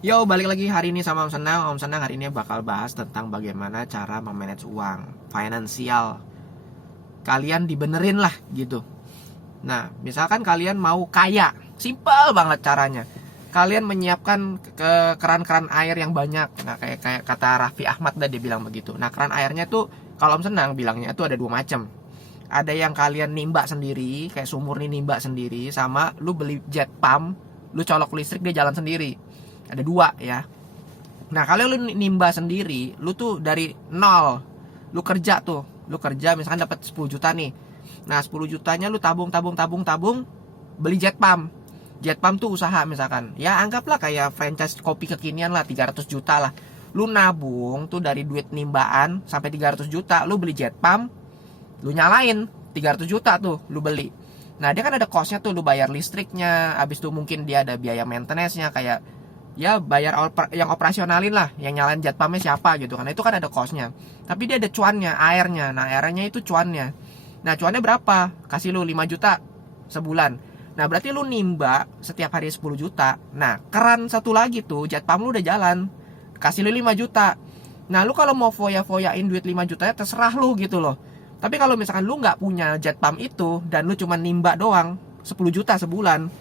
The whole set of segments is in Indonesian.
Yo, balik lagi hari ini sama Om Senang. Om Senang hari ini bakal bahas tentang bagaimana cara memanage uang, finansial. Kalian dibenerin lah gitu. Nah, misalkan kalian mau kaya, simpel banget caranya. Kalian menyiapkan ke keran-keran air yang banyak. Nah, kayak kata Raffi Ahmad dah dia bilang begitu. Nah, keran airnya tuh kalau Om Senang bilangnya itu ada dua macam. Ada yang kalian nimba sendiri, kayak sumur nih nimba sendiri, sama lu beli jet pump, lu colok listrik dia jalan sendiri. Ada dua ya. Nah, kalau lu nimba sendiri, lu tuh dari nol. Lu kerja tuh, lu kerja misalkan dapat 10 juta nih. Nah, 10 jutanya lu tabung, beli jet pump. Jet pump tuh usaha misalkan. Ya, anggaplah kayak franchise kopi kekinian lah, 300 juta lah. Lu nabung tuh dari duit nimbaan sampai 300 juta, lu beli jet pump, lu nyalain 300 juta tuh lu beli. Nah, dia kan ada costnya tuh, lu bayar listriknya, habis itu mungkin dia ada biaya maintenance-nya kayak ya bayar yang operasionalin lah, yang nyalain jet pumpnya siapa gitu kan, itu kan ada costnya, tapi dia ada cuannya, airnya. Nah, airnya itu cuannya. Nah, cuannya berapa? Kasih lu 5 juta sebulan. Nah, berarti lu nimba setiap hari 10 juta. Nah, keran satu lagi tuh jet pump lu udah jalan, kasih lu 5 juta. Nah, lu kalau mau foya-foyain duit 5 jutanya terserah lu gitu loh. Tapi kalau misalkan lu nggak punya jet pump itu dan lu cuma nimba doang 10 juta sebulan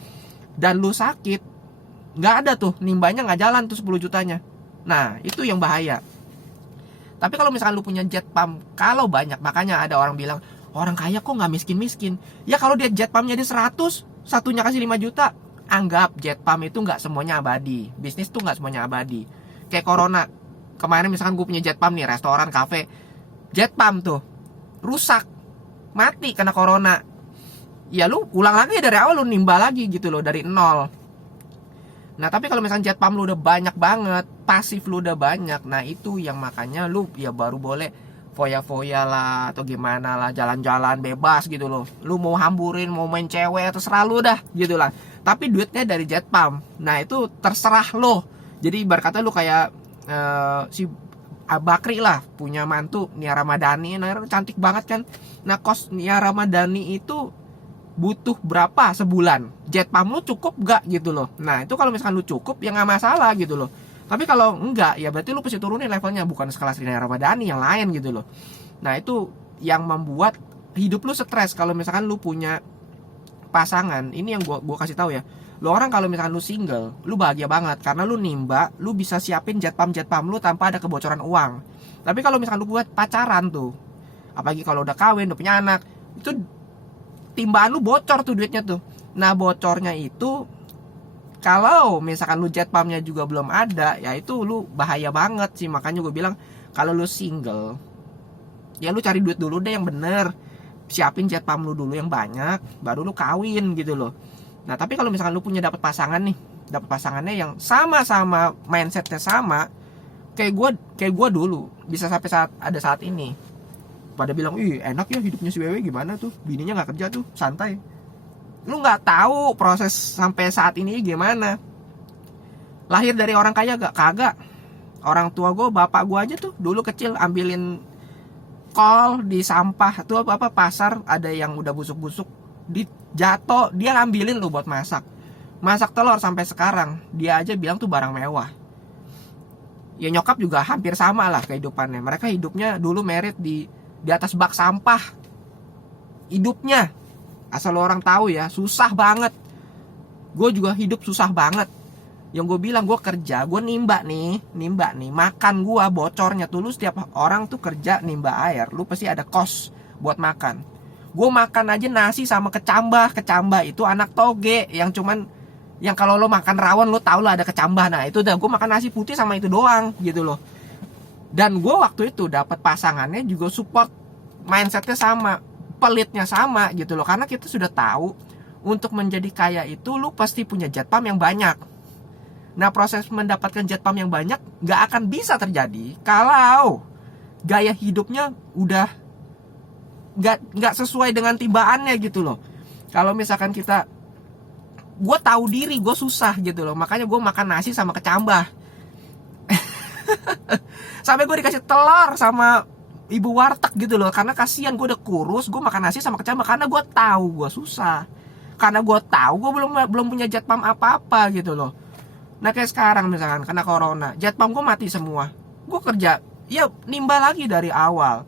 dan lu sakit, nggak ada tuh, nimbanya nggak jalan tuh 10 jutanya. Nah, itu yang bahaya. Tapi kalau misalkan lu punya jet pump, kalau banyak, makanya ada orang bilang, orang kaya kok nggak miskin-miskin. Ya kalau dia jet pumpnya di 100, satunya kasih 5 juta, anggap jet pump itu nggak semuanya abadi. Bisnis tuh nggak semuanya abadi. Kayak corona, kemarin misalkan gue punya jet pump nih, restoran, cafe, jet pump tuh, rusak, mati karena corona. Ya lu ulang lagi dari awal, lu nimba lagi gitu loh, dari nol. Nah, tapi kalau misalnya jet pump lu udah banyak banget, pasif lu udah banyak, nah itu yang makanya lu ya baru boleh foya-foya lah atau gimana lah, jalan-jalan bebas gitu loh. Lu mau hamburin, mau main cewek, terserah lu dah gitu lah. Tapi duitnya dari jet pump. Nah, itu terserah lo. Jadi ibarat kata lu kayak si Bakri lah, punya mantu Nia Ramadhani, nah cantik banget kan. Nah, kos Nia Ramadhani itu butuh berapa sebulan, jet pump lu cukup gak gitu loh. Nah, itu kalau misalkan lu cukup ya nggak masalah gitu loh. Tapi kalau enggak ya berarti lu pasti turunin levelnya, bukan sekelas Rina Ramadhani, yang lain gitu loh. Nah, itu yang membuat hidup lu stres. Kalau misalkan lu punya pasangan, ini yang gua kasih tahu ya, lu orang kalau misalkan lu single, lu bahagia banget karena lu nimba, lu bisa siapin jet pump lu tanpa ada kebocoran uang. Tapi kalau misalkan lu buat pacaran tuh, apalagi kalau udah kawin, udah punya anak, itu timbaan lu bocor tuh duitnya tuh. Nah, bocornya itu kalau misalkan lu jet pumpnya juga belum ada, ya itu lu bahaya banget sih. Makanya gue bilang kalau lu single, ya lu cari duit dulu deh yang bener, siapin jet pump lu dulu yang banyak, baru lu kawin gitu loh. Nah, tapi kalau misalkan lu punya dapat pasangan nih, dapat pasangannya yang sama-sama mindsetnya sama, kayak gue dulu bisa sampai saat ini pada bilang, ih enak ya hidupnya si Wewe, gimana tuh bininya nggak kerja tuh, santai. Lu nggak tahu proses sampai saat ini gimana. Lahir dari orang kaya gak? Kagak. Orang tua gue, bapak gue aja tuh dulu kecil ambilin kol di sampah tuh apa pasar, ada yang udah busuk-busuk, di jatuh dia ngambilin lu buat masak telur. Sampai sekarang dia aja bilang tuh barang mewah. Ya nyokap juga hampir sama lah kehidupannya. Mereka hidupnya dulu merit di atas bak sampah. Hidupnya, asal lo orang tahu ya, susah banget. Gue juga hidup susah banget. Yang gue bilang, gue kerja, gue nimba nih, makan gue bocornya tuh. Lu setiap orang tuh kerja nimba air, lu pasti ada kos buat makan. Gue makan aja nasi sama kecambah itu anak toge yang cuman, yang kalau lo makan rawon lo tau lah ada kecambah. Nah, itu udah gue makan nasi putih sama itu doang gitu loh. Dan gue waktu itu dapat pasangannya juga support, mindsetnya sama, pelitnya sama gitu loh. Karena kita sudah tahu untuk menjadi kaya itu lu pasti punya jet pump yang banyak. Nah, proses mendapatkan jet pump yang banyak gak akan bisa terjadi kalau gaya hidupnya udah gak sesuai dengan timbaannya gitu loh. Kalau misalkan gue tahu diri gue susah gitu loh, makanya gue makan nasi sama kecambah. Sampai gue dikasih telur sama ibu warteg gitu loh, karena kasihan gue udah kurus, gue makan nasi sama kecambah karena gue tahu gue susah, karena gue tahu gue belum punya jet pump apa-apa gitu loh. Nah kayak sekarang misalkan kena corona, jet pump gue mati semua, gue kerja ya nimba lagi dari awal.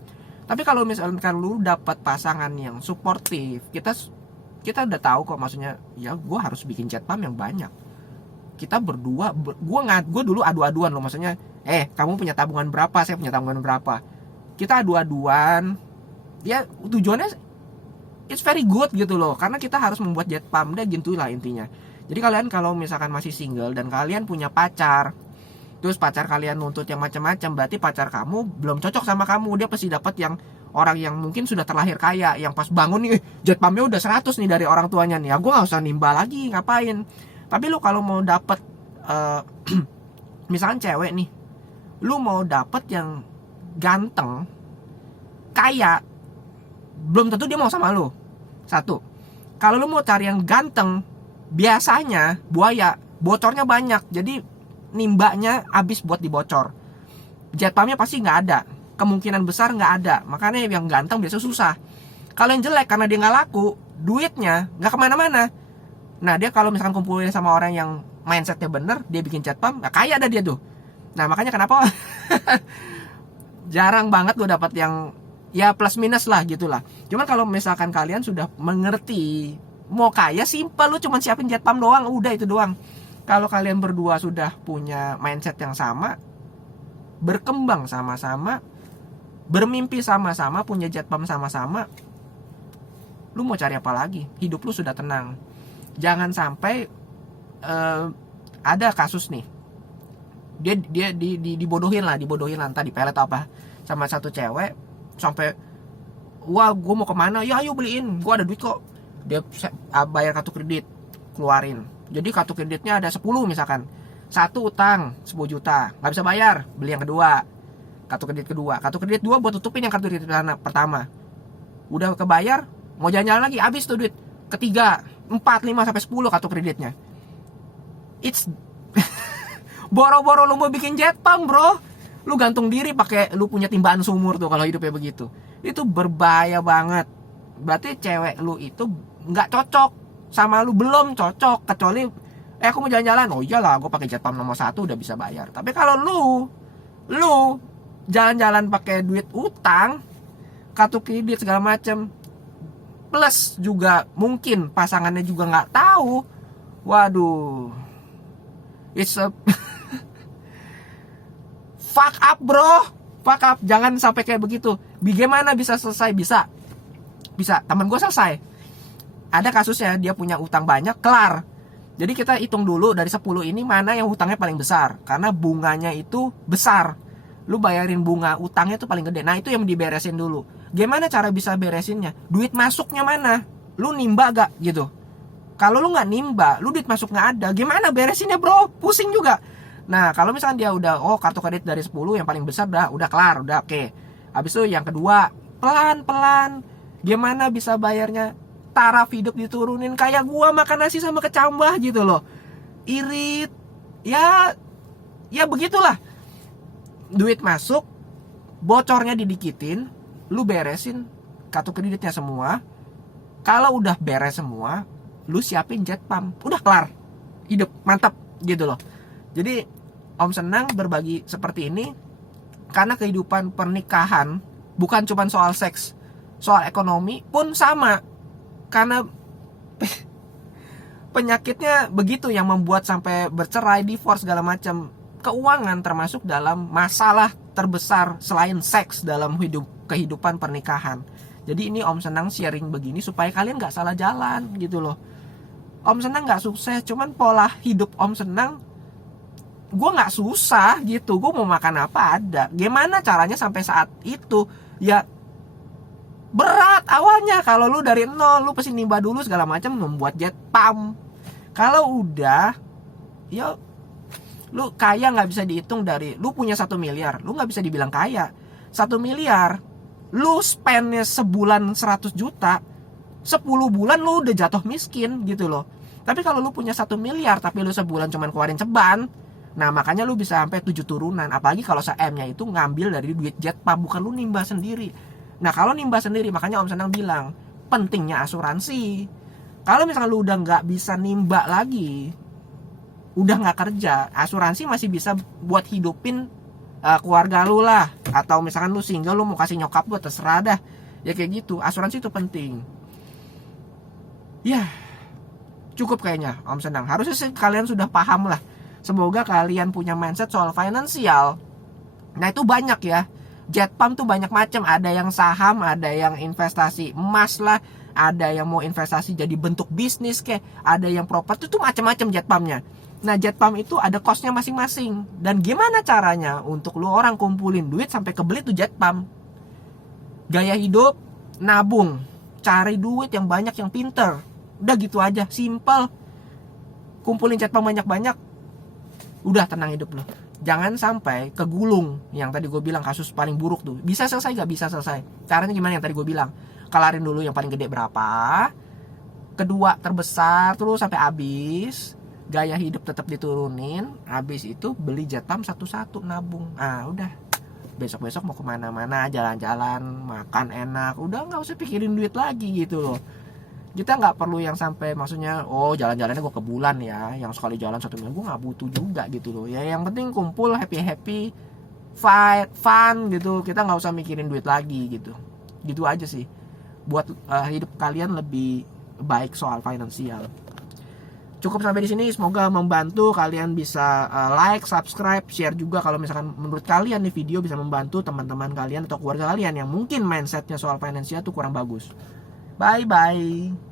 Tapi kalau misalkan lu dapat pasangan yang suportif, kita udah tahu kok, maksudnya ya gue harus bikin jet pump yang banyak. Kita berdua, gue dulu adu-aduan loh, maksudnya kamu punya tabungan berapa, saya punya tabungan berapa, kita adu-aduan. Ya tujuannya it's very good gitu loh, karena kita harus membuat jet pump, dan gitu lah intinya. Jadi kalian kalau misalkan masih single dan kalian punya pacar, terus pacar kalian nuntut yang macam-macam, berarti pacar kamu belum cocok sama kamu. Dia pasti dapat yang orang yang mungkin sudah terlahir kaya, yang pas bangun nih jet pumpnya udah 100 nih dari orang tuanya nih, ya gue gak usah nimba lagi, ngapain. Tapi lu kalau mau dapet misalkan cewek nih, lu mau dapet yang ganteng, kaya, belum tentu dia mau sama lu. Satu, kalau lu mau cari yang ganteng, biasanya buaya, bocornya banyak, jadi nimbanya habis buat dibocor. Jet pumpnya pasti nggak ada, kemungkinan besar nggak ada. Makanya yang ganteng biasa susah. Kalau yang jelek, karena dia nggak laku, duitnya nggak kemana-mana. Nah dia kalau misalkan kumpulin sama orang yang mindsetnya bener, dia bikin jet pump, kaya ada dia tuh. Nah makanya kenapa jarang banget lo dapat yang ya plus minus lah gitulah. Cuman kalau misalkan kalian sudah mengerti mau kaya, simple, lu cuma siapin jet pump doang, udah itu doang. Kalau kalian berdua sudah punya mindset yang sama, berkembang sama-sama, bermimpi sama-sama, punya jet pump sama-sama, lu mau cari apa lagi? Hidup lu sudah tenang. Jangan sampai ada kasus nih, dia dibodohin lah entah di pelet apa sama satu cewek, sampai wah gue mau kemana, ya ayo beliin, gue ada duit kok. Dia bayar kartu kredit, keluarin. Jadi kartu kreditnya ada 10 misalkan, satu utang 10 juta, nggak bisa bayar, beli yang kedua, kartu kredit 2 buat tutupin yang kartu kredit pertama. Udah kebayar, mau jalan-jalan lagi, habis tuh duit. Ketiga, 4, 5 sampai 10 kartu kreditnya. It's boro-boro lu mau bikin jet pump, bro. Lu gantung diri pakai lu punya timbaan sumur tuh kalau hidupnya begitu. Itu berbahaya banget. Berarti cewek lu itu nggak cocok sama lu, belum cocok. Kecuali aku mau jalan-jalan, oh iyalah gue pakai jet pump nomor 1 udah bisa bayar. Tapi kalau lu jalan-jalan pakai duit utang, kartu kredit segala macem, plus juga mungkin pasangannya juga nggak tahu, waduh, it's a fuck up, bro. Fuck up. Jangan sampai kayak begitu. Bagaimana bisa selesai? Bisa. Teman gue selesai. Ada kasusnya, dia punya utang banyak, kelar. Jadi kita hitung dulu dari 10 ini mana yang utangnya paling besar, karena bunganya itu besar. Lu bayarin bunga utangnya itu paling gede. Nah itu yang diberesin dulu. Gimana cara bisa beresinnya? Duit masuknya mana? Lu nimba gak gitu? Kalau lu gak nimba, lu duit masuk gak ada, gimana beresinnya, bro? Pusing juga. Nah kalau misalkan dia udah, kartu kredit dari 10 yang paling besar udah kelar, udah oke. Habis itu yang kedua, pelan-pelan gimana bisa bayarnya, taraf hidup diturunin. Kayak gua makan nasi sama kecambah gitu loh, irit. Ya begitulah. Duit masuk, bocornya didikitin, lu beresin kartu kreditnya semua. Kalau udah beres semua, lu siapin jet pump, udah kelar, hidup mantap gitu loh. Jadi Om senang berbagi seperti ini, karena kehidupan pernikahan bukan cuma soal seks, soal ekonomi pun sama. Karena penyakitnya begitu yang membuat sampai bercerai, divorce segala macam. Keuangan termasuk dalam masalah terbesar selain seks dalam kehidupan pernikahan. Jadi ini Om senang sharing begini supaya kalian gak salah jalan gitu loh. Om senang gak sukses, cuman pola hidup Om senang, gue gak susah gitu. Gue mau makan apa ada. Gimana caranya sampai saat itu? Ya berat awalnya. Kalau lu dari nol, lu pasti nimba dulu segala macam, membuat jet pump. Kalau udah, ya lu kaya gak bisa dihitung dari lu punya 1 miliar. Lu gak bisa dibilang kaya. 1 miliar lu spendnya sebulan 100 juta, 10 bulan lu udah jatuh miskin gitu loh. Tapi kalau lu punya 1 miliar tapi lu sebulan cuman keluarin ceban, nah makanya lu bisa sampai 7 turunan. Apalagi kalau se-M-nya itu ngambil dari duit jet pump, bukan lu nimba sendiri. Nah kalau nimba sendiri, makanya Om senang bilang pentingnya asuransi. Kalau misalnya lu udah gak bisa nimba lagi, udah nggak kerja, asuransi masih bisa buat hidupin keluarga lu lah. Atau misalkan lu single, lu mau kasih nyokap lu, terserah dah. Ya kayak gitu, asuransi itu penting. Ya, cukup kayaknya Om Senang. Harusnya sih kalian sudah paham lah. Semoga kalian punya mindset soal finansial. Nah itu banyak ya. Jetpam tuh banyak macam. Ada yang saham, ada yang investasi emas lah, ada yang mau investasi jadi bentuk bisnis kayak, ada yang properti, itu macam-macam Jetpamnya. Nah Jetpam itu ada costnya masing-masing. Dan gimana caranya untuk lu orang kumpulin duit sampai kebeli tuh Jetpam? Gaya hidup, nabung, cari duit yang banyak, yang pinter. Udah gitu aja, simple. Kumpulin Jetpam banyak-banyak, udah tenang hidup lo. Jangan sampai kegulung. Yang tadi gue bilang kasus paling buruk tuh. Bisa selesai gak? Bisa selesai. Caranya gimana yang tadi gue bilang? Kelarin dulu yang paling gede berapa, kedua terbesar terus sampai habis. Gaya hidup tetap diturunin. Habis itu beli Jetpam satu-satu, nabung. Ah udah, besok-besok mau kemana-mana, jalan-jalan, makan enak, udah nggak usah pikirin duit lagi gitu loh. Kita nggak perlu yang sampai, maksudnya jalan-jalannya gue ke bulan ya, yang sekali jalan 1 minggu, gue nggak butuh juga gitu loh ya. Yang penting kumpul, happy fun gitu, kita nggak usah mikirin duit lagi gitu aja sih, buat hidup kalian lebih baik soal finansial. Cukup sampai di sini, semoga membantu. Kalian bisa like, subscribe, share juga kalau misalkan menurut kalian nih video bisa membantu teman-teman kalian atau keluarga kalian yang mungkin mindsetnya soal finansial tuh kurang bagus. Bye bye.